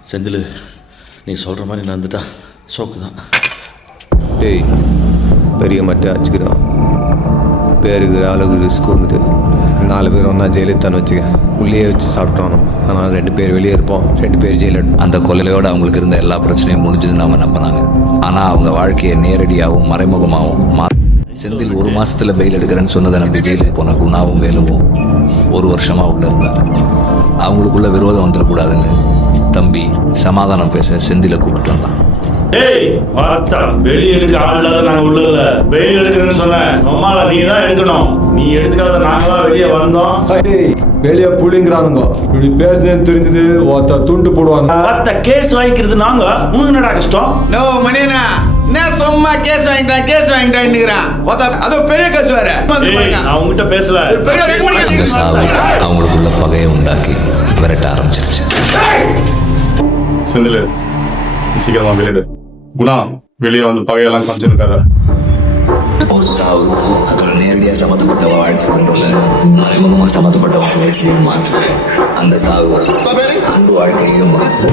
செந்தில், நீ சொல்கிற மாதிரி நடந்துட்டா சோக்கு தான். டேய், பெரிய மட்டும் அச்சுக்கிறான். பேருக்கு அளவுக்கு ரிஸ்க் வந்துட்டு 4 பேர் ஒன்றா ஜெயிலுத்தான்னு வச்சுக்க. உள்ளே வச்சு சாப்பிட்றோம். ஆனால் 2 பேர் வெளியே இருப்போம், 2 பேர் ஜெயிலில். அந்த கொலையோடு அவங்களுக்கு இருந்த எல்லா பிரச்சனையும் முடிஞ்சதுன்னு அவங்க நம்பினாங்க. ஆனால் அவங்க வாழ்க்கையை நேரடியாகவும் மறைமுகமாகவும் செந்தில் 1 மாசத்துல பெயில் எடுக்கிறேன்னு சொன்னதை நம்பி ஜெயிலுக்கு போன குணாவும் வேலுவும் 1 வருஷமா உள்ள இருந்தாங்க. அவங்களுக்குள்ள விரோதம் வந்துடக்கூடாதுன்னு தம்பி சமாதானம் பேச செந்தில கூப்பிட்டு வந்தான். ஏய் வாத்தா, வெளியே எடுக்க ஆள் இல்லாத நாங்க உள்ள வெயில் எடுக்கிறேன்னு சொன்னேன். நம்மால நீ தான் எடுக்கணும். நீ எடுக்காத நாங்களா வெளியே வந்தோம். வெளியே புளிங்கிறானுங்க. இப்படி பேசுனேன்னு தெரிஞ்சது ஒருத்த துண்டு போடுவாங்க. வாத்த கேஸ் வாங்கிக்கிறது நாங்க. உனக்கு என்னடா கஷ்டம்? நோ மணியண்ணா, என்ன சும்மா கேஸ் வாங்கிட்டான்னுங்கிறான். அது பெரிய கேஸ் வேற. நான் உங்ககிட்ட பேசல. பெரிய அந்த கேஸ். சாவு அவங்களுக்குள்ள பகையை உண்டாக்கி விரட்ட ஆரம்பிச்சிருச்சு. செந்தில், சீக்கிரமா வெளியிடு. குணா, வெளியே வந்து பகையெல்லாம் காமிச்சிருக்காரு. ஒரு சாவு அதோட நேரடியாக சம்மந்தப்பட்ட வாழ்க்கை கொண்டுள்ள மறைமுகமாக சம்மந்தப்பட்ட வாழ்க்கையும் மாற்று. அந்த சாவு அன்பு வாழ்க்கையும் மாற்று.